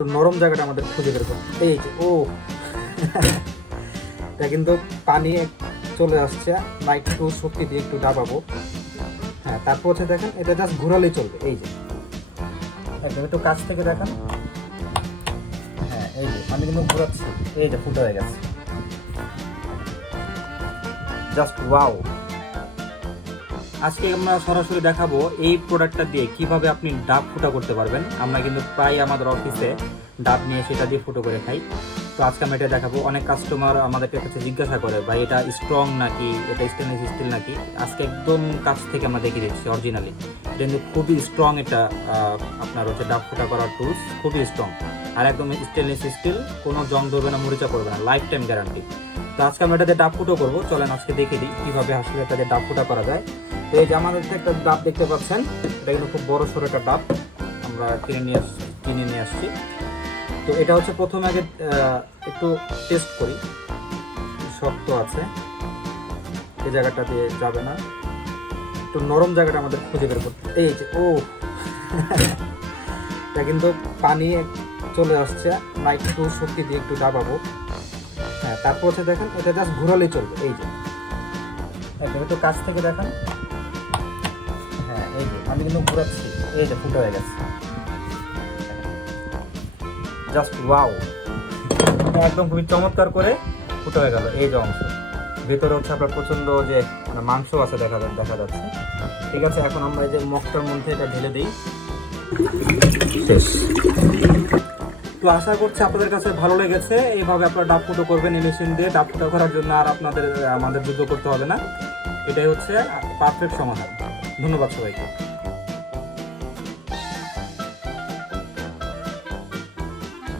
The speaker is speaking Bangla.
নরম জায়গাটা আমাদের খুঁজে বের করতে এই যে এটা কিন্তু পানি চলে আসছে না, একটু শক্তি দিয়ে একটু ডাবাবো। হ্যাঁ, তারপর হচ্ছে দেখেন এটা জাস্ট ঘোরালেই চলবে। এই যে একদম একটু কাছ থেকে দেখেন। হ্যাঁ, এই যে আমি কিন্তু ঘোরাচ্ছি, এই যে ফুটা হয়ে গেছে, জাস্ট ওয়াও। আজকে আমরা সরাসরি দেখাবো এই প্রোডাক্টটা দিয়ে কিভাবে আপনি ডাব ফুটা করতে পারবেন। আমরা কিন্তু প্রায় আমাদের অফিসে ডাব নিয়ে সেটা দিয়ে ফুটো করে খাই। তো আজকে আমরা এটা দেখাবো। অনেক কাস্টমার আমাদের কাছে জিজ্ঞাসা করে, ভাই এটা স্ট্রং নাকি, এটা স্টেনলেস স্টিল নাকি। আজকে একদম কাছ থেকে আমরা দেখিয়ে দিচ্ছি অরিজিনালি। এটা কিন্তু খুবই স্ট্রং, এটা আপনার হচ্ছে ডাব ফুটা করার টুলস, খুবই স্ট্রং আর একদম স্টেনলেস স্টিল, কোনো জং ধরবে না, মরিচা পড়বে না, লাইফ টাইম গ্যারান্টি। তো আজকে আমরা এটাতে ডাব ফুটো করবো। চলেন আজকে দেখিয়ে দিই কীভাবে আসলে এটাতে ডাব ফুটা করা যায়। তো এই যে আমাদের একটা ডাব দেখতে পাচ্ছেন, এটা কিন্তু খুব বড় সড়ো একটা ডাব আমরা কিনে নিয়ে আসছি। তো এটা হচ্ছে প্রথমে আগে একটু টেস্ট করি, শক্ত আছে, এই জায়গাটা দিয়ে যাবে না, একটু নরম জায়গাটা আমাদের খুঁজে বের করতে। এই যে এটা কিন্তু পানি চলে আসছে না, একটু শক্তি দিয়ে একটু ডাবাবো। হ্যাঁ, তারপর হচ্ছে দেখেন এটা জাস্ট ঘোরালেই চলবে। এই যে একদম একটু কাছ থেকে দেখেন। হ্যাঁ, এই যে আমি কিন্তু ঘোরাচ্ছি, এই যে ফুটা হয়ে গেছে, জাস্ট ওয়াও। একদম খুবই চমৎকার করে ফুটা হয়ে গেল। এই যে অংশ ভেতরে হচ্ছে আপনার প্রচন্ড যে মাংস আছে দেখা যাচ্ছে। ঠিক আছে, এখন আমরা এই যে মগটার মধ্যে এটা ঢেলে দিই। শেষ। তো আশা করছি আপনাদের কাছে ভালো লেগেছে। এইভাবে আপনারা ডাব ফুটো করবেন এই মেশিন দিয়ে। ডাব ফুটো করার জন্য আর আমাদের যুদ্ধ করতে হবে না। এটাই হচ্ছে পারফেক্ট সমাধান। ধন্যবাদ সবাইকে।